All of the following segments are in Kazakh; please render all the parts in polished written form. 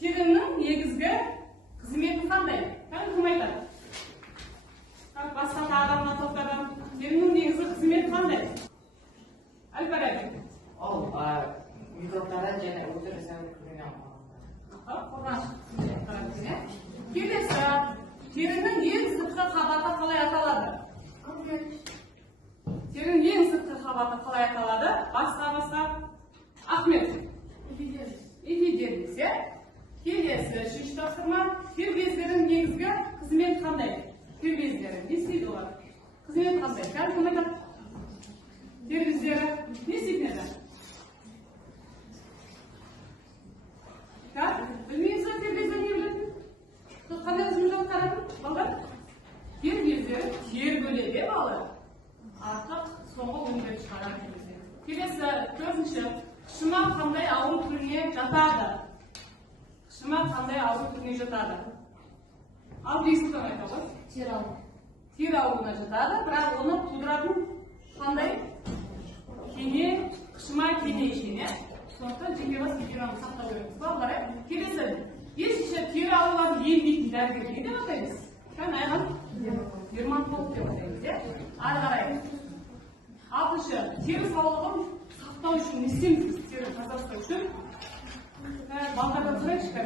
терінің негізгі қызметі қандай? Кім айтады? Басқа адамға тоқтадым. Терінің негізгі қызметі қандай? Әл-Фараби. Ол микробтардан және өтірік сәулеттерден келесі, терінің ең сыртқы қабаты қалай аталады? Терінің ең сыртқы қабаты қалай аталады? Басқа. Ахмет. Эпидермис, иә? Келесі, үшінші тапсырма. Тер бездерінің негізгі қызметі қандай? Тер бездері, не істейді олар? Қызметі қандай? Кім айтады? Тер бездері не істейді? Білмейсіз ба, тер бездері не білетін? Қандай қызмет атқарады? Балдар? Тер бездері тер бөледі, балдар. Артық соңғы өнімдерді шығарады. Келесі, төртінші. Қышыма қандай ауру түріне жатады? Қышыма қандай ауру түріне жатады? Ал дейсізден айтады? Тер ауруына жатады, бірақ оны тудыратын қандай? Кене, қышыма кене екен, иә? Сондықтан жеке бас гигиенаны сақтау керекпіз. Балдар, келесі, бесінші тер ауруларын емдейтін дәрігер не деп атаймыз? Айған? Дерматолог деп атаймыз, иә? Ары қарай. Алтыншы, тер саулығын сақтау үшін не істейміз? Терін тазалау үшін балдардан сұрайықшы.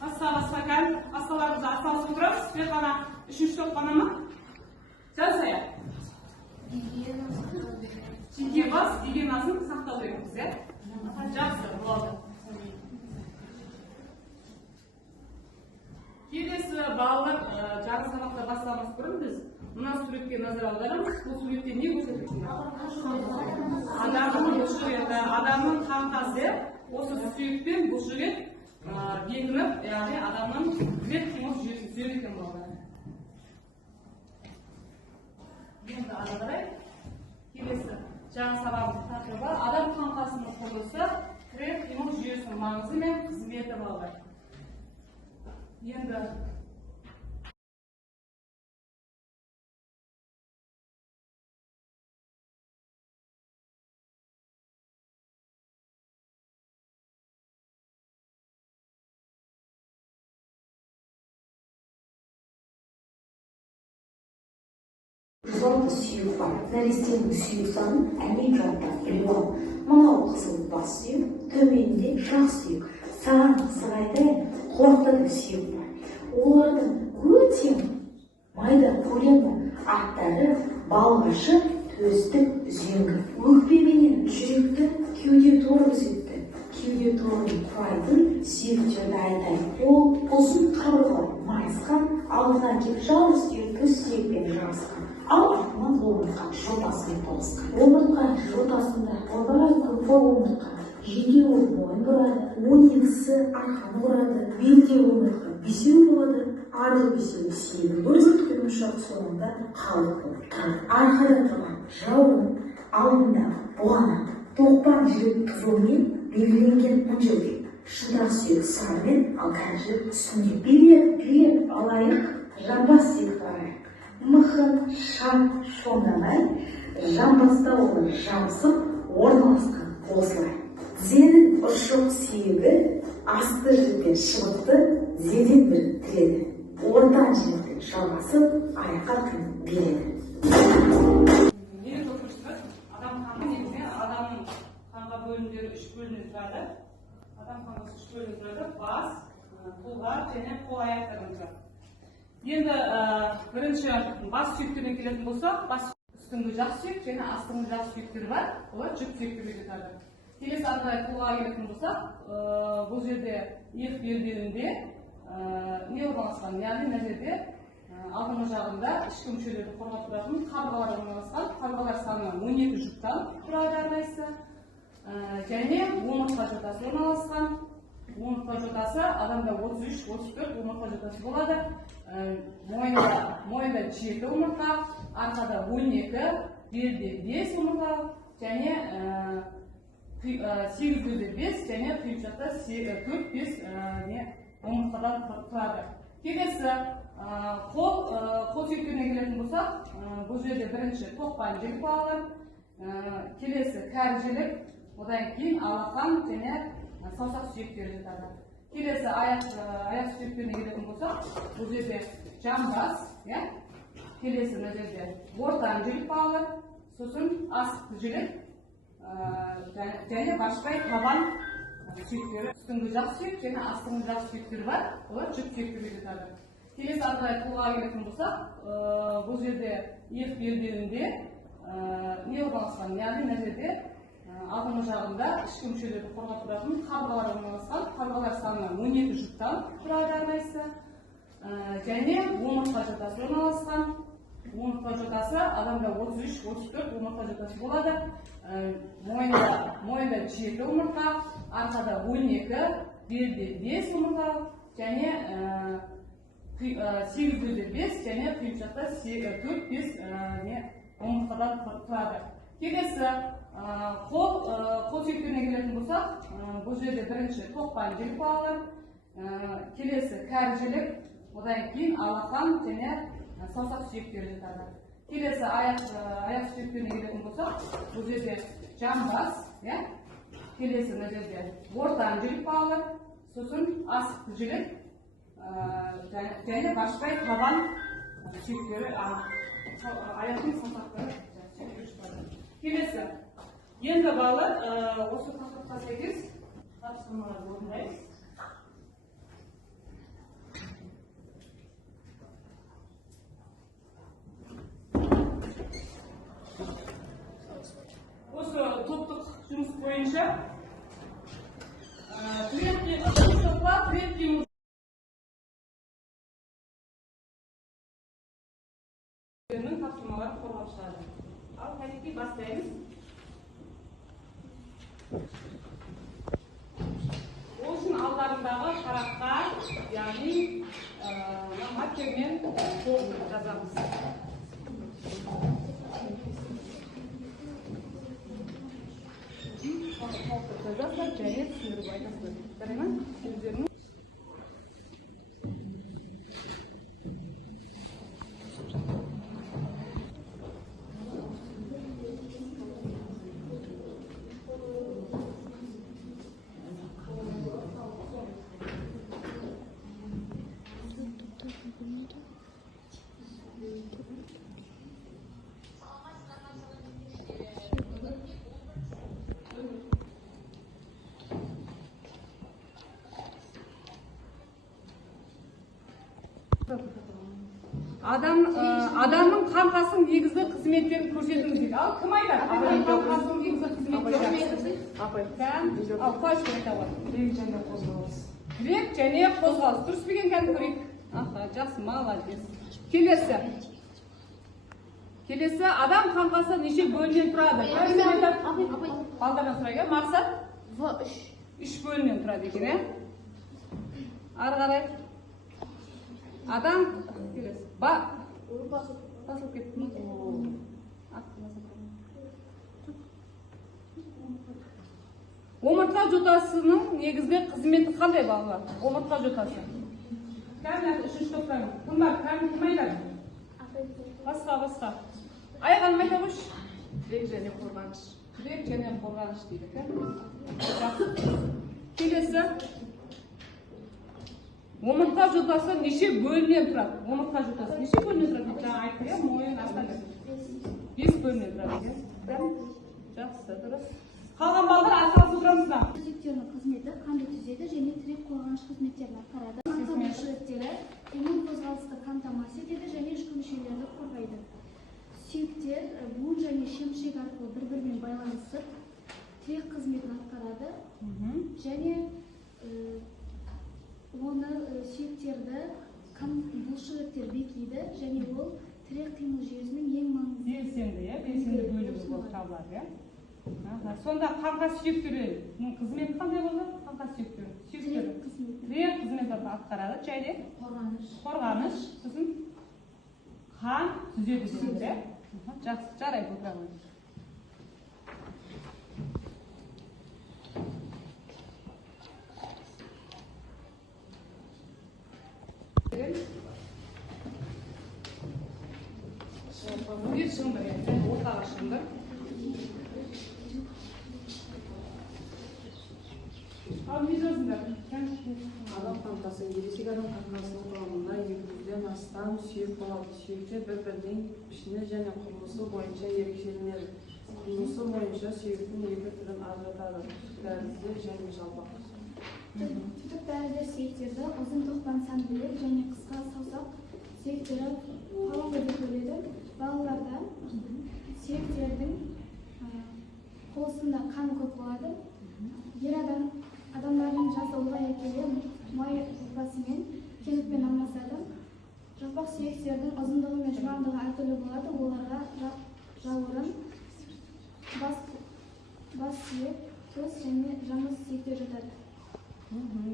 Басқа кәл, басқаларымызды асалысып отырамыз. Тек қана үшінші топ қана ма? Жазайық. Жеке бас гигиенасын сақтау керекпіз, иә? Жақсы, болады. Келесі балалар жаңа сабақта бастамас бұрын біз мына суретке назар аударамыз. Бұл суретте не көрсетілген? Адамның бұлшықеті, адамның қаңқасы, осы сүйекпен бұлшықет бекініп, яғни адамның бет қимыл жүйесін сөйлеген балалар. Енді ары қарай келесі жаңа сабағымыздың тақырыбы адам қаңқасының құрылысы, тірек қимыл жүйесінің маңызы мен қызметі балалар. Енді Жолды сүйек бар. Нәрестенің сүйек санын әнен жауаптап біліп ал. Мынау қызыл бас сүйек, төменде жақ сүйек. Саған сығайтайын, құлақта да сүйек бар. Олардың өте майда көлемі аттары, балғашы, төстік, үзеңгі. Өкпеменен жүректі кеуде торы үзетті. Кеуде торын құрайтын сүйектерді айтайын. Ол ұзын қабырғалар майысқан, алдына кеп жалғыз сүйек төс сүйекпен жарысқан. Ал артынан омыртқа жотасымен толысқан. Омыртқа жотасында көп омыртқа, жетеуі мойын бұрады, 12-сі арқаны бұрады, белде омыртқа 5-еу болады, арғы 5-еу 8 көрсеткен ұшақ соңында қалық болып тұрады. Арқада тұрған жауын алдында бұғана тоқпан жүрек қызылмен белгіленген мүнжелде. Шыдақ сүйек сарымен, ал кәнжі үстінде билеп алайық, жамбас сүйек барайық. Мықын шам шомданай, жамбаста олар жабысып, орналасқан осылай. Тізенің ұшық сүйегі асты жерден шыбықты тізеден бір тіреді. Ортан жерден жалғасып, аяққа тын береді. Неге отырсыз? Адам қаны негізінен адамның қанға бөлімдері 3 бөлімнен тұрады. Адам қанғасы 3 бөлімнен тұрады. Бас, қолғап және қол аяқтардан тұрады. Енді бірінші бас сүйектерден келетін болсақ, бас үстіңгі жақ сүйек және астыңғы жақ сүйектері бар, олар жүк сүйектерге жатады. Келесі ары қолға келетін болсақ, бұл жерде иық белдеуінде не орналасқан, яғни мына жерде алдыңғы жағында ішкі мүшелерді қорғап тұратын қабырғалар орналасқан. Қабырғалар саны 12 жүктан тұрады әрқайсысы. Және омыртқа жотасы орналасқан. Омыртқа жотасы адамда 33-34 омыртқа жотасы болады. Мойында 7 омыртқа, арқада 12, белде 5 омыртқа және 8 көзде 5 және қиып жақта 4-5 омыртқадан тұрады. Келесі қол сүйектеріне келетін болсақ, бұл жерде бірінші тоқпан жілік балалар, келесі кәрі жілік, одан кейін алақан және саусақ сүйектері жатады. Келесі аяқ сүйектеріне келетін болсақ, бұл жерде жамбас, келесі мына жерде ортан жілік балалар, сосын астықты жілік, және башпай табан сүйектері, үстіңгі жақ сүйек және астыңғы жақ сүйектері бар, олар жүк сүйектерге жатады. Келесі артықай қолға келетін болсақ, бұл жерде иық белдеуінде не орналасқан, яғни мына жерде алдыңғы жағында ішкі мүшелерді қорғап тұратын қабырғалар орналасқан. Қабырғалар саны 12 жұптан тұрады әрқайсысы. Және омыртқа жотасы орналасқан. Омыртқа жотасы адамда 33-34 омыртқа жотасы болады. Мойында 7 омыртқа, арқада 12, белде 5 омыртқа, және 8-5 және құйымшақта 4-5 омыртқадан тұрады. Келесі қол сүйектеріне келетін болсақ, бұл жерде бірінші тоқпан жілік балалар, келесі кәрі жілік, одан кейін алақан және саусақ сүйектері жатады. Келесі аяқ сүйектеріне келетін болсақ, бұл жерде жамбас, келесі мына жерде ортан жілік балалар, сосын астықты жілік, және башпай табан сүйектері, аяқтың саусақтары. Келесі, енді балалар осы тақырыпқа сәйкес тапсырмаларды орындаймыз. Осы топтық жұмыс бойынша тірек қимыл тапсырмалары қорғап шығады. Ал кәдеге бастаймыз. Ол үшін алдарындағы параққа, яғни маркермен жазамыз. Жазасыздар, және түсіндіріп айтасыздар. Жарай ма? Өздеріңіз. Адамның қаңқасының негізгі қызметтерін көрсетіңіз дейді. Ал кім айтады? Адамның қаңқасының негізгі қызметтерін. Ал қойшы айтады. Жүрек және қозғалыс. Жүрек және қозғалыс. Дұрыс па екен, кәдімгі көрейік. Жақсы, молодец. Келесі, адам қаңқасы неше бөлімнен тұрады? Балдардан сұрайық, мақсат? 3 бөлімнен тұрады екен, ары қарай. Адам басылып кетті. Омыртқа жотасының негізгі қызметі қандай балалар? Омыртқа жотасы. Кәмін үшінші топтаймын. Кім бар? Кім айтады? Басқа. Аяғанын айта қойшы. Жүрек және қорғаныш. Жүрек және қорғаныш дейді. Келесі. Омыртқа жотасы неше бөлімнен тұрады? Омыртқа жотасы неше бөлімнен тұрады? Жаңа айтты, мойын астан 5 бөлімнен тұрады. Жақсы, дұрыс. Қалған балдар атқарып отырамыз ба? Сүйектерінің қызметі қанды түзеді және тірек қорғаныш қызметтерін атқарады. Қанды бұлшықтары қимыл қозғалысты қамтамасыз етеді және ішкі мүшелерді қорғайды. Сүйектер буын және шемшек арқылы бір-бірімен байланысып тірек қызметін атқарады және оны сүйектерді бұлшықтар бекиді және ол тірек қимыл жүйесінің ең маңызды белсенді бөлігі болып табылады. Сонда қаңқа сүйектерінің қызметі қандай болды? Қаңқа сүйектері. Тірек қызметін атқарады, және қорғаныш, сосын қан түзеді дейді. Жақсы, жарайды, отырамыз. Bir şundur yani, ortağa şundur. Al, bir yazın da. Арнасының құрамында 200-ден астам сүйек болады. Сүйектер бір-бірінің пішіні және құрылысы бойынша ерекшеленеді. Құрылысы бойынша сүйектің екі түрін ажыратады: түтік тәрізді және жалпақ. Түтік тәрізді сүйектерді ұзын тоқпан сәнділік және қысқа саусақ сүйектері фаланга деп бөледі. Балаларда сүйектердің қуысында қан көп болады. Ер адамдардың жасы ұлғая келе май ұлпасымен кеңітпен алмасады. Жалпақ сүйектердің ұзындығы мен жуандығы әртүрлі болады. Оларға жауырын, бас сүйек, көз және жамыз сүйектер жатады.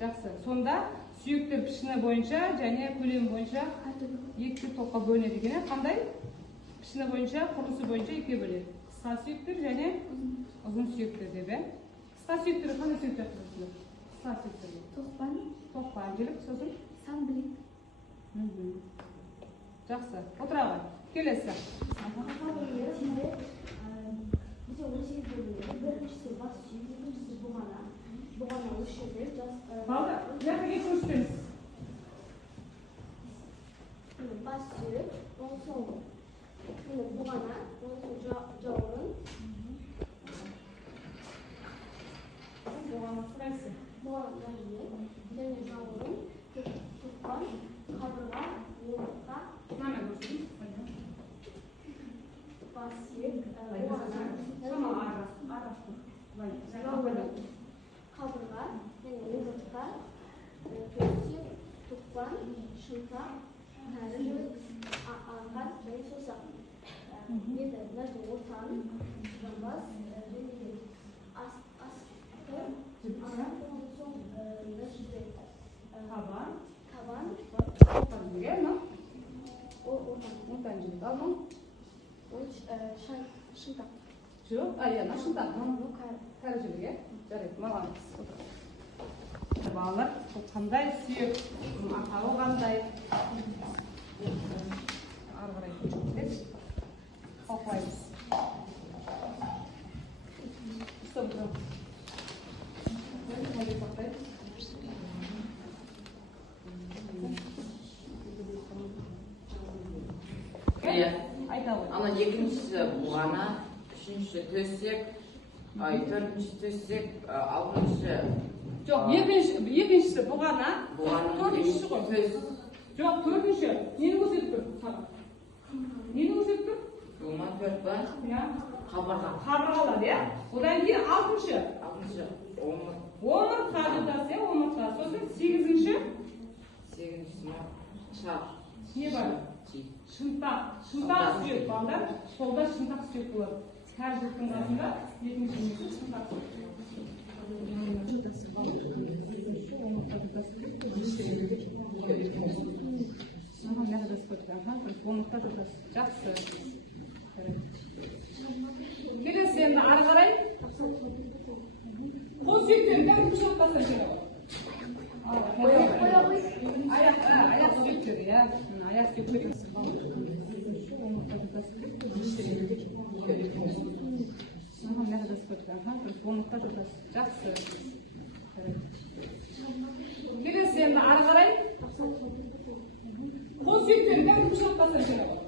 Жақсы. Сонда сүйектер пішіні бойынша және көлемі бойынша екі топқа бөлінеді екен. Қандай? Пішіні бойынша, құрылысы бойынша екіге бөледі. Қысқа сүйектер және ұзын сүйектер деп. Қысқа сүйектер қандай сүйектер құрылысында? Қысқа сүйектер. Тоқпан желік, сосын сәнділік. Жақсы. Отыраға. Келесі. Балдар, яқыға көрсетеміз. Бас сүйек, оң соң бұғана, оң соң жауырын. Бұғана қайсы? Бұғана және жауырын, тоқпан, қабырға, омыртқа. Наме көрсетеміз. Бас сүйек, жауырын, қабырға және омыртқа, төсек, тоқпан, шынтақ, тәріз, арқан және саусақ. Енді мына ортан, жамбас және табан, шынтақ. Жоқ, аяна шынтақ. Тәржіліге. Жарайды, маған. Балалар, қандай сүйек, атауы қандай? Ары қарай көшіріп қалқылаймыз. Стоп, жоқ. Ана екіншісі бұғана, үшіншісі төсек, төртінші төсек, алтыншы. Жоқ, екіншісі бұғана, төртіншісі ғой. Жоқ, төртінші. Нені көрсетіп тұр? Нені көрсетіп тұр? Бұғана төрт ба? Қабырға. Қабырғалар, иә? Одан кейін алтыншы. Алтыншы Омыртқа жатасы, омыртқа. Сосын сегізінші. Сегізінші шар. Не бар? Шынтақ. Шынтақ сүйек балдар. Солда шынтақ сүйек болады. Тәржіліктің қасында екінші шынтақ сүйек. Жақсы. Келесі енді ары қарай. Қол сүйектерін кәдімгі шақпаса жері бар. Аяқ сүйектері, иә. Аяқ сүйектері. Жақсы. Келесі енді ары қарай. Қол сүйектерін кәдімгі шақпаса жері бар.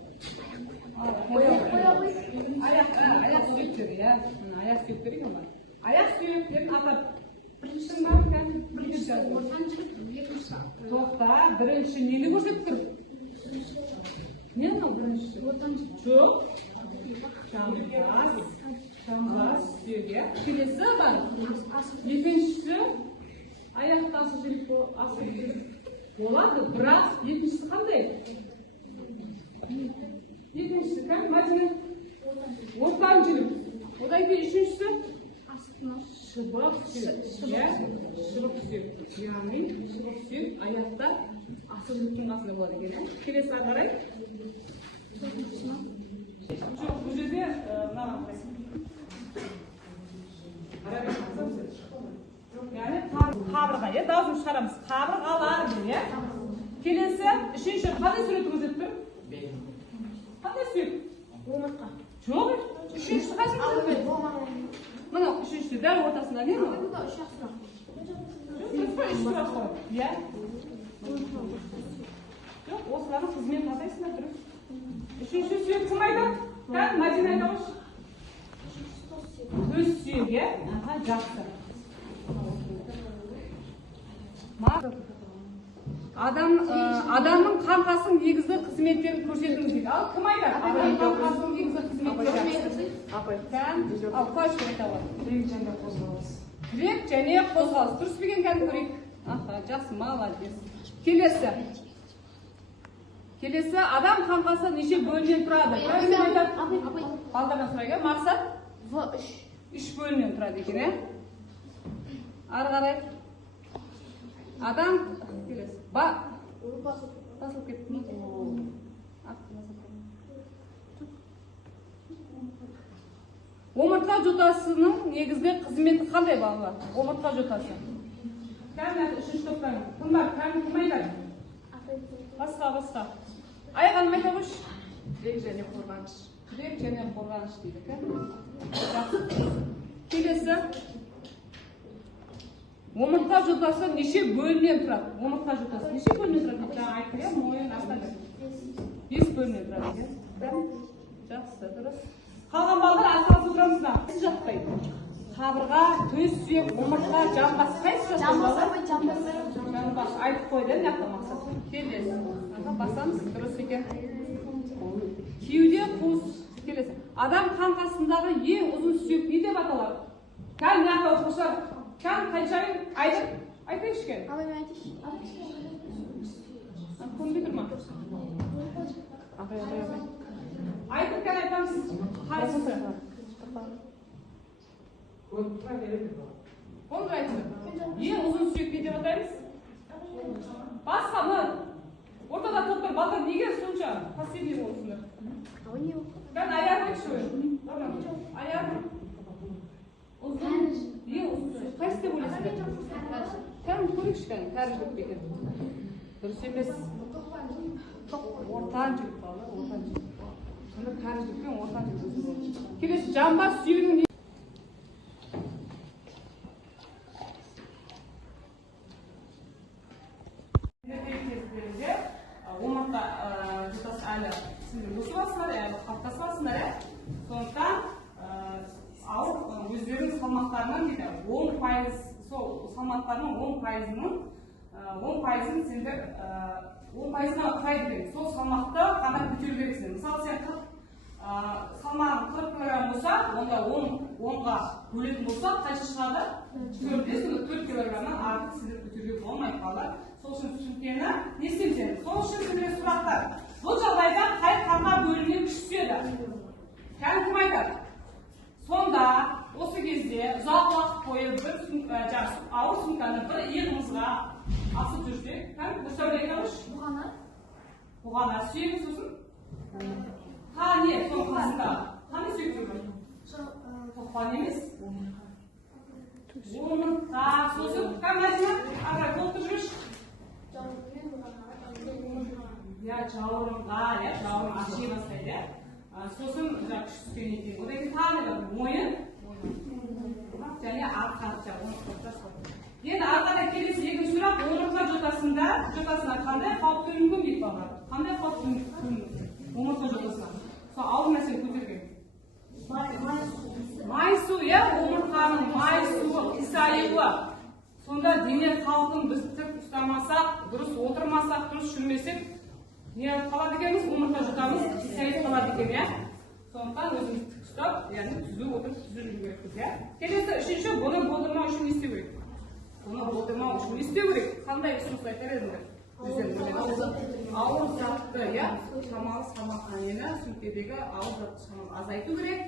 Аяқ сүйектері, иә. Аяқ сүйектері екен бар. Аяқ сүйектерін атап. Біріншісін бар екен, бірінші. Тоқта, бірінші нені көрсетіп тұр? Не мынау бірінші? Жоқ. Жамбас, сүйек. Келесі бар. Екіншісі аяқты асыл жүрек болады, бірақ екіншісі қандай? Екіншісі кәм, Мадина? Ортан жүрек. Одан кейін үшіншісі? Шыбық сүйек. Шыбық сүйек. Яғни шыбық сүйек аяқта асыл жүректің қасында болады екен. Келесі ары қарай. Жоқ, бұл жерде мынаған қарайсың. Яғни қабырға, е, дауысын шығарамыз. Қабырғалар деп, е. Келесі, үшінші қандай суретті көрсетіп тұр? Қандай сүйек? Омыртқа. Жоқ, үшіншісі қайсы көрсетіп тұр? Мына үшіншісі дәл ортасында не? Үш сұрақ қой. Иә. Жоқ, осылардың қызметін атайсыңдар тұрып. Үшінші сүйек кім айтады? Кән, Мадина айтамыз. Төс сүйек, е? Аха, жақсы. Адамның қаңқасының негізгі қызметтерін көрсетіңіз дейді. Ал кім айтады? Адамның қаңқасының негізгі қызметтері. Кән, ал қойшы айтады. Тірек және қозғалыс. Тірек және қозғалыс. Дұрыс білген кән көрейік. Аха, жақсы, молодец. Келесі, адам қаңқасы неше бөлінен тұрады? Балдардан сұрайға, мақсат? 3 бөлінен тұрады екен, е? Ары қарай. Адам, келесі, басылып кетті. Омыртқа жотасының негізгі қызметі қандай балалар? Омыртқа жотасы. Кәмін үшінші топтан. Кім бар? Кім айтады? Басқа. Аяғын айта қойш. Тірек және қорғаныш. Тірек және қорғаныш дейді. Келесі. Омыртқа жотасы неше бөлінен тұрады? Омыртқа жотасы неше бөлінен тұрады? Жаңа айтты, е, мойын астады. 5 бөлінен тұрады. Жақсы, дұрыс. Қалған балдар асқалып отырамыз ба? Сіз жатпайды. Қабырға, төс сүйек, омыртқа, жамбас. Қайсы жатпайды? Жамбас. Айтып қойды, не яқты мақсат? Келесі. Басамыз, дұрыс екен. Кеуде қуыс. Келесі. Адам қаңқасындағы ең ұзын сүйек не деп аталады? Кәл, не яқты оқушылар? Кәл, қаншайын? Айтайшы кәл. Көнбей тұрма. Айтып кәл айтамыз. Қайсы? Оны айтып. Ең ұзын сүйек не деп атаймыз? Басқа мы. Ортада топтар балдар неге сонша пассивный болсындар? Кәл, аяқ айтшы ой. Аяқ. Ұзын. Ең ұзын сүйек. Қайсы деп ойлайсыңдар? Кәл, көрікші кәл, кәріжілік бекен. Дұрыс емес. Ортан жүк балы, ортан жүк. Сонда кәріжілікпен ортан жүк өзін болды. Келесі, жамбас сүйегінің омыртқа жотасы әлі сіздер өсіп алсыңдар, әлі қалыптасып алсыңдар, сондықтан ауыр өздерінің салмақтарынан дейді 10%, сол салмақтарының 10%-ын сендер 10%-ына құрайды керек. Сол салмақты ғана көтеру керексің. Мысалы, сен салмағың 40 кг болса, онда 10-ға бөлетін болса, қанша шығады? 4 кг-нан артық сендер көтеруге болмайды балалар. Сол үшін түсініккені не істейміз? Сол үшін сіздерге сұрақтар. Бұл жағдайда қай қанға бөлінген күш түседі? Кән кім айтады? Сонда осы кезде ұзақ уақыт бойы ауыр сумканы бір иығымызға асып жүрсек, кән көтеріп айтамыз? Бұғана сүйегі сосын? Не? Сол қасында. Қандай сүйек жүрген? Тоқпан емес? Омыртқа сосын? Кән Мадина? Ағай, толтыр жүрші? Жауырынға, жауырын аши бастайды. Сосын күш түскеннен кейін. Одан кейін тағы да мойын және арқа. Енді арқада келесі екінші сұрақ, омыртқа жотасына қандай қауіп төнуі мүмкін дейді балалар? Қандай қауіп төнуі мүмкін омыртқа жотасына? Сол ауыр мәселе көтерген. Май су, омыртқаның май суы, қисаюы. Сонда дене қалпын біз тік ұстамасақ, дұрыс отырмасақ, дұрыс жүрмесек, не қалады екеніміз? Омыртқа жотамыз қисайып қалады екен, сондықтан өзіміз тік ұстап, яғни түзу отырып түзу жүру керекпіз, Келесі, үшінші, бұны болдырмау үшін не істеу керек? Бұны болдырмау үшін не істеу керек? Қандай ұсыныс айтар едіңдер? Ауыр затты, шамалы салмақтан ені, сөмкедегі ауыр затты шамалы азайту керек.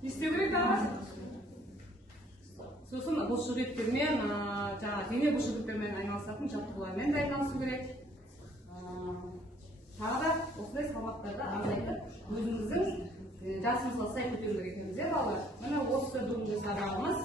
Не істеу керек дағы? Сосын бұлшықеттермен, дене бұлшықеттермен айналысатын жаттығулармен де айналысу керек. Тағы да осындай салмақтарды азайтып, өзіңіздің жасыңызға сай көтеру керек екенбіз, балалар. Міне осы бүгінгі сабағымыз.